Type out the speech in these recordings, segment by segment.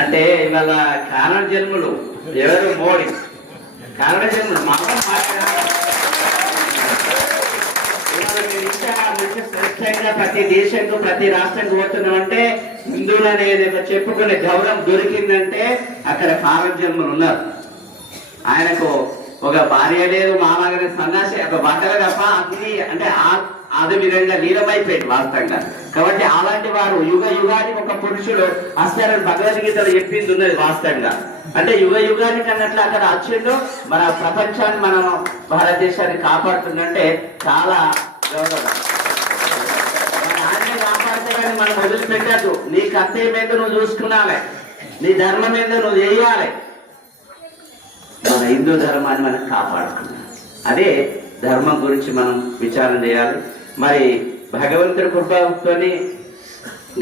అంటే ఇవాళ కారణ జన్ములు ఎవరు? మోడీ కారణ జన్ములు. మనం శ్రేష్టంగా ప్రతి దేశంకు ప్రతి రాష్ట్రంకు పోతున్నాం అంటే హిందువులు అనేది చెప్పుకునే గౌరవం దొరికిందంటే అక్కడ కారణ జన్ములు ఉన్నారు. ఆయనకు ఒక భార్య లేదు, మామగారి సన్నాసి ఒక బట్టలు తప్ప అగ్ని అంటే అదే విధంగా లీలమైపోయింది వాస్తవంగా. కాబట్టి అలాంటి వారు యుగ యుగానికి ఒక పురుషుడు అస్తారని భగవద్గీతలో చెప్పింది ఉన్నది వాస్తవంగా. అంటే యుగ యుగానికి అన్నట్లు అక్కడ వచ్చిండు మన ప్రపంచాన్ని మనం భారతదేశాన్ని కాపాడుతుందంటే చాలా గౌరవం. ఆయన్ని కాపాడితే కానీ మనం వదిలిపెట్టద్దు. నీ కర్తవ్యం ఏందో నువ్వు చూసుకున్నాలే, నీ ధర్మం ఏందో నువ్వు చేయాలి. మన హిందూ ధర్మాన్ని మనం కాపాడుకున్నాం. అదే ధర్మం గురించి మనం విచారణ చేయాలి. మరి భగవంతుడి కృపతోని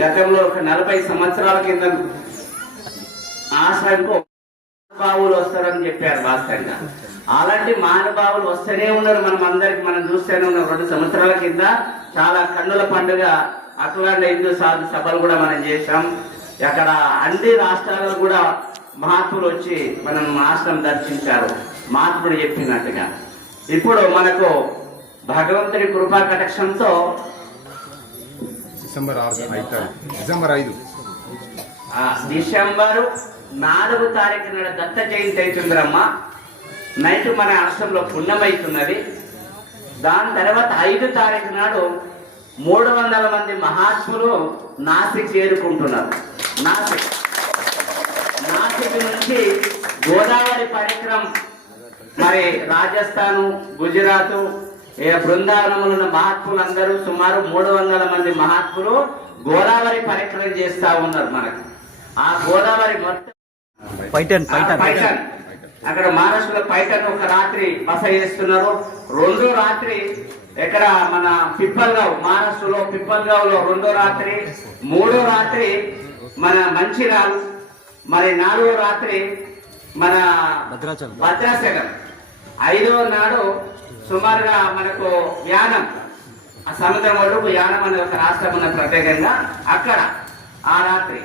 గతంలో ఒక 40 సంవత్సరాల కింద ఆశ్రమంకు మహానుభావులు వస్తారని చెప్పారు వాస్తవంగా. అలాంటి మహానుభావులు వస్తూనే ఉన్నారు. మనం చూస్తూనే ఉన్నాం. 2 సంవత్సరాల కింద చాలా కన్నుల పండుగ అఖిలాండ హిందూ సాధు సభలు కూడా మనం చేశాం. అక్కడ అన్ని రాష్ట్రాలలో కూడా మహాత్ములు వచ్చి మనం ఆశ్రమం దర్శించారు మహాత్ముడు చెప్పినట్టుగా. ఇప్పుడు మనకు భగవంతుడి కృపా కటాక్షంతో డిసెంబర్ 4 తారీఖు నాడు దత్త జయంతి అవుతుందమ్మా. నైట్ మన ఆశ్రమంలో పుణ్యమవుతున్నది. దాని తర్వాత 5 తారీఖు నాడు 300 మంది మహాత్ములు నాసిక్ చేరుకుంటున్నారు. నాసిక్ నుంచి గోదావరి పరిక్రమ మరి రాజస్థాను, గుజరాత్ బృందావనంలో ఉన్న మహాత్ములందరూ సుమారు 300 మంది మహాత్ములు గోదావరి పరిక్రమ చేస్తా ఉన్నారు. మనకు ఆ గోదావరి మొత్తం పైటన్ అక్కడ మహారాష్ట్రలో పైటన్ ఒక రాత్రి బస చేస్తున్నారు. 2వ రాత్రి ఎక్కడ మన పిప్పల్గావ్, మహారాష్ట్రలో పిప్పల్గావ్ లో 2వ రాత్రి, 3వ రాత్రి మన మంచిర్యాల, మరి 4వ రాత్రి మన భద్రాచలం, 5వ నాడు సుమారుగా మనకు యానం, ఆ సముద్రం ఒడ్డుకు యానం అనే ఒక రాష్ట్రం ఉన్న ప్రత్యేకంగా అక్కడ ఆ రాత్రి.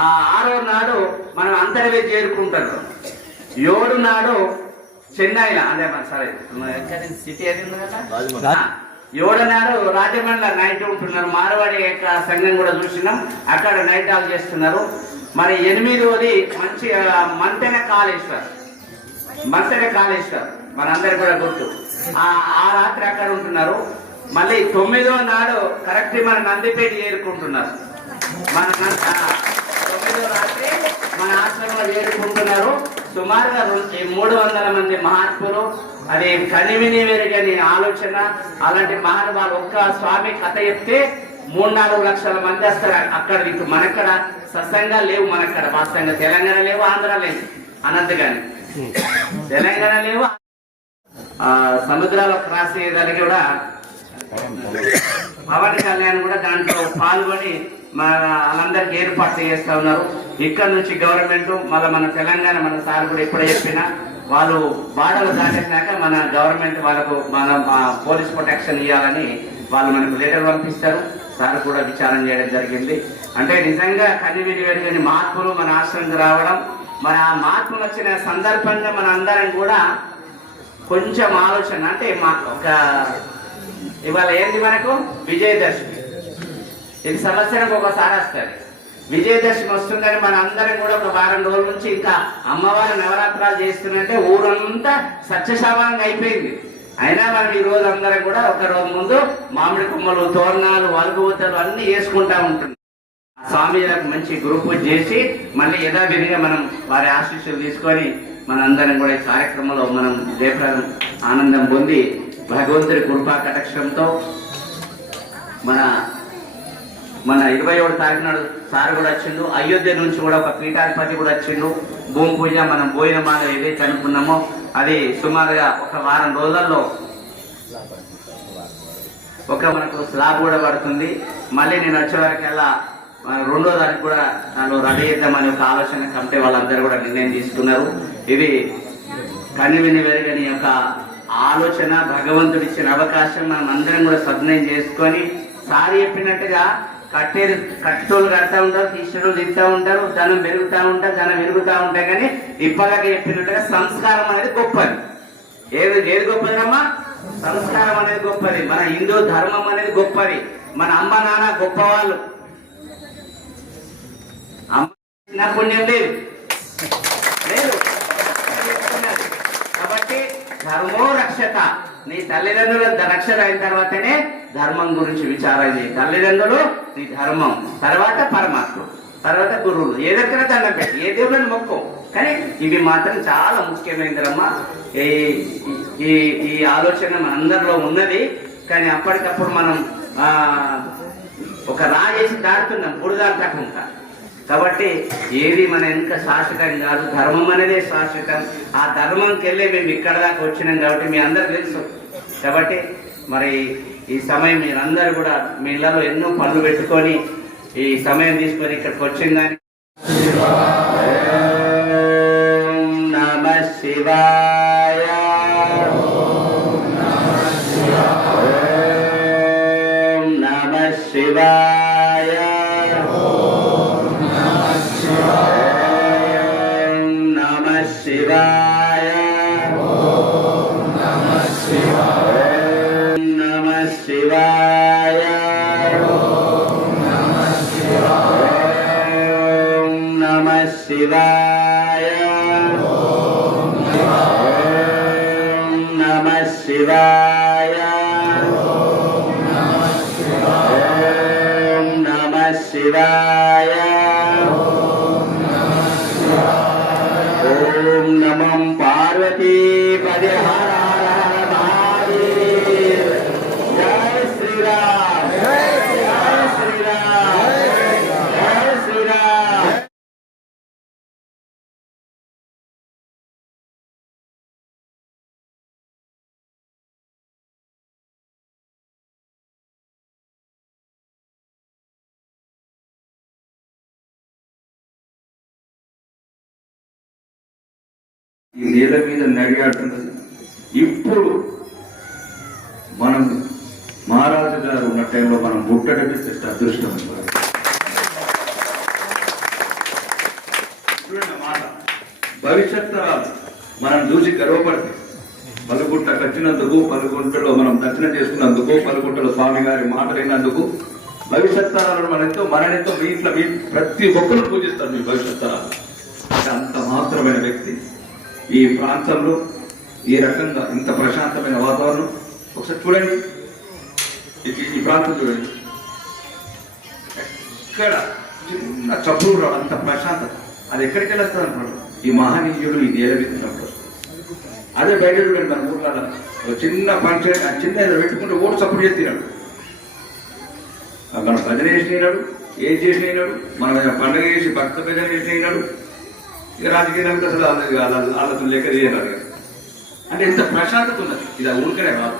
6వ నాడు మనం అంతర్వేది చేరుకుంటారు. 7 నాడు చెన్నైలో అదే మన సరే సిటీ అది ఉంది కదా. 7 నాడు రాజమండ్రి నైట్ ఉంటున్నారు. మార్వాడి యొక్క సంఘం కూడా చూసినాం, అక్కడ నైట్ హాల్ చేస్తున్నారు. మరి 8వది మంచి మంతెన కాళేశ్వర్ మనందరి కూడా గుర్తు. ఆ రాత్రి అక్కడ ఉంటున్నారు. మళ్ళీ 9వ నాడు కరెక్ట్ మన నందిపేట చేరుకుంటున్నారు. మన 9వ రాత్రి మన ఆశ్రమంలో చేరుకుంటున్నారు. సుమారుగా 300 మంది మహాత్ములు. అది కనివిని వెరుగని ఆలోచన. అలాంటి మహానుభావులు ఒక్క స్వామి కథ చెప్తే 3-4 లక్షల మంది వస్తారు అక్కడ. మనక్కడ సత్సంగా లేవు, మనక్కడ వాస్తవంగా తెలంగాణ లేవు, ఆంధ్ర లేదు అనంతగాని. తెలంగాణ లేవు, సముద్రాల క్రాస్ అయ్యేదానికి కూడా పవన్ కళ్యాణ్ కూడా దాంట్లో పాల్గొని వాళ్ళందరికీ ఏర్పాట్లు చేస్తా ఉన్నారు. ఇక్కడ నుంచి గవర్నమెంట్ మళ్ళీ మన తెలంగాణ మన సార్ కూడా ఇప్పుడే చెప్పిన వాళ్ళు బార్డర్లు దాటినాక మన గవర్నమెంట్ వాళ్ళకు మన పోలీస్ ప్రొటెక్షన్ ఇవ్వాలని వాళ్ళు మనకు లెటర్ పంపిస్తారు. సార్ కూడా విచారణ చేయడం జరిగింది. అంటే నిజంగా కనివిని వెరుగని మహాత్ములు మన ఆశ్రమంకి రావడం, మన ఆ మహాత్ములు వచ్చిన సందర్భంగా మన అందరం కూడా కొంచెం ఆలోచన. అంటే ఒక ఇవాళ ఏంది మనకు విజయదశమి. ఇది సంవత్సరం ఒకసారి వస్తుంది. విజయదశమి వస్తుందని మన అందరం కూడా ఒక వారం రోజుల నుంచి ఇంకా అమ్మవారి నవరాత్రాలు చేస్తున్నట్టే ఊరంతా సత్యశావంగా అయిపోయింది. అయినా మనం ఈ రోజు అందరం కూడా ఒక రోజు ముందు మామిడి కొమ్మలు, తోరణాలు, వలుగుబూతలు అన్ని వేసుకుంటా ఉంటున్నాం. స్వామిలకు మంచి గ్రూప్ చేసి మళ్ళీ యథావిధిగా మనం వారి ఆశీస్సులు తీసుకొని మనందరం కూడా ఈ కార్యక్రమంలో మనం జయప్రదం ఆనందం పొంది భగవంతుడి కృపా కటాక్షంతో మన 27వ తారీఖు నాడు సార్ కూడా వచ్చిండు. అయోధ్య నుంచి కూడా ఒక పీఠాధిపతి కూడా వచ్చిండు. భూమి పూజ మనం భోజనమాల ఏదైతే అనుకున్నామో అది సుమారుగా ఒక వారం రోజుల్లో మనకు స్లాబ్ కూడా పడుతుంది. మళ్ళీ నేను వచ్చే వరకల్లా 2వ తారీఖు కూడా నన్ను రెడీ చేద్దామని ఒక ఆలోచన కమిటీ వాళ్ళందరూ కూడా నిర్ణయం తీసుకున్నారు. ఇది కనివిని వెరగని యొక్క ఆలోచన, భగవంతుడు ఇచ్చిన అవకాశం మనం అందరం కూడా సద్వినియోగం చేసుకొని సార్ చెప్పినట్టుగా కట్టోలు కడతా ఉంటారు, తీసేటోళ్ళు తింటా ఉంటారు, ధనం పెరుగుతూ ఉంటారు, ధనం పెరుగుతూ ఉంటాయి. కానీ ఇప్పగా చెప్పినట్టుగా సంస్కారం అనేది గొప్పది. ఏది గొప్పదమ్మా? సంస్కారం అనేది గొప్పది. మన హిందూ ధర్మం అనేది గొప్పది. మన అమ్మ నాన్న గొప్పవాళ్ళు. అమ్మ పుణ్యం లేదు. కాబట్టి ధర్మో రక్షత. నీ తల్లిదండ్రుల రక్షణ అయిన తర్వాతనే ధర్మం గురించి విచారం చేయి. తల్లిదండ్రులు, నీ ధర్మం, తర్వాత పరమాత్మ, తర్వాత గురువులు. ఏదైనా దండం పెట్టి ఏ దేవుళ్ళని మొక్కు. కానీ ఇవి మాత్రం చాలా ముఖ్యమైనదమ్మా. ఈ ఆలోచన మనందరిలో ఉన్నది. కానీ అప్పటికప్పుడు మనం ఒక రాజేసి దాడుతున్నాం బురదాడకుండా. కాబట్టి ఏది మన ఇంకా శాశ్వతం కాదు, ధర్మం అనేదే శాశ్వతం. ఆ ధర్మంకి వెళ్ళి మేము ఇక్కడ దాకా వచ్చినాం. కాబట్టి మీ అందరు తెలుసు. కాబట్టి మరి ఈ సమయం మీరందరూ కూడా మీ ఇళ్లలో ఎన్నో పనులు పెట్టుకొని ఈ సమయం తీసుకొని ఇక్కడికి వచ్చిందని నమః శివాయ. నమః శివాయ. నమః శివాయ. నమః శివాయ. నమః శివాయ. నమః శివాయ. నమః శివాయ. ఓం నమః పార్వతీ పదే. హర హర మహాదేవ్. జై శ్రీరామ్. జై శ్రీరామ్. జై శ్రీరామ్. ఈ నేల మీద నడియాడుతున్నది. ఇప్పుడు మనం మహారాజు గారు ఉన్న టైంలో మనం పుట్టడం జస్ట్ అదృష్టం. మాట భవిష్యత్ తరాలు మనం చూసి గర్వపడతాయి. పలుగుంట కట్టినందుకు, పలుగుంటలో మనం దర్శనం చేసుకున్నందుకు, పలుగుంటలో స్వామి గారి మాట విన్నందుకు భవిష్యత్ తరాలను మనెంతో మీ ఇంట్లో మీ ప్రతి ఒక్కరు పూజిస్తారు. మీ భవిష్యత్ తరాలు అంత మాత్రమైన వ్యక్తి ఈ ప్రాంతంలో ఈ రకంగా ఇంత ప్రశాంతమైన వాతావరణం. ఒకసారి చూడండి, ఈ ప్రాంతం చూడండి. ఎక్కడ చిన్న చప్పుడు రావు, అంత ప్రశాంతత. అది ఎక్కడికి వెళ్ళొస్తుంది అంటున్నాడు ఈ మహనీయుడు. ఈ నేల విన్నప్పుడు అదే బయట చూడండి. మన ఊర్లలో చిన్న ఫంక్షన్ చిన్న పెట్టుకుంటే ఓటు సపోర్ట్ చేస్తున్నాడు. మన భజన చేసినాడు, ఏం చేసినాడు, మన పండుగ చేసి భక్త భజన చేసినాడు. ఇక రాజకీయాలకు అసలు వాళ్ళతో లెక్క చేయరాదు. అంటే ఎంత ప్రశాంతత ఉన్నది. ఇది ఊరికనే కాదు.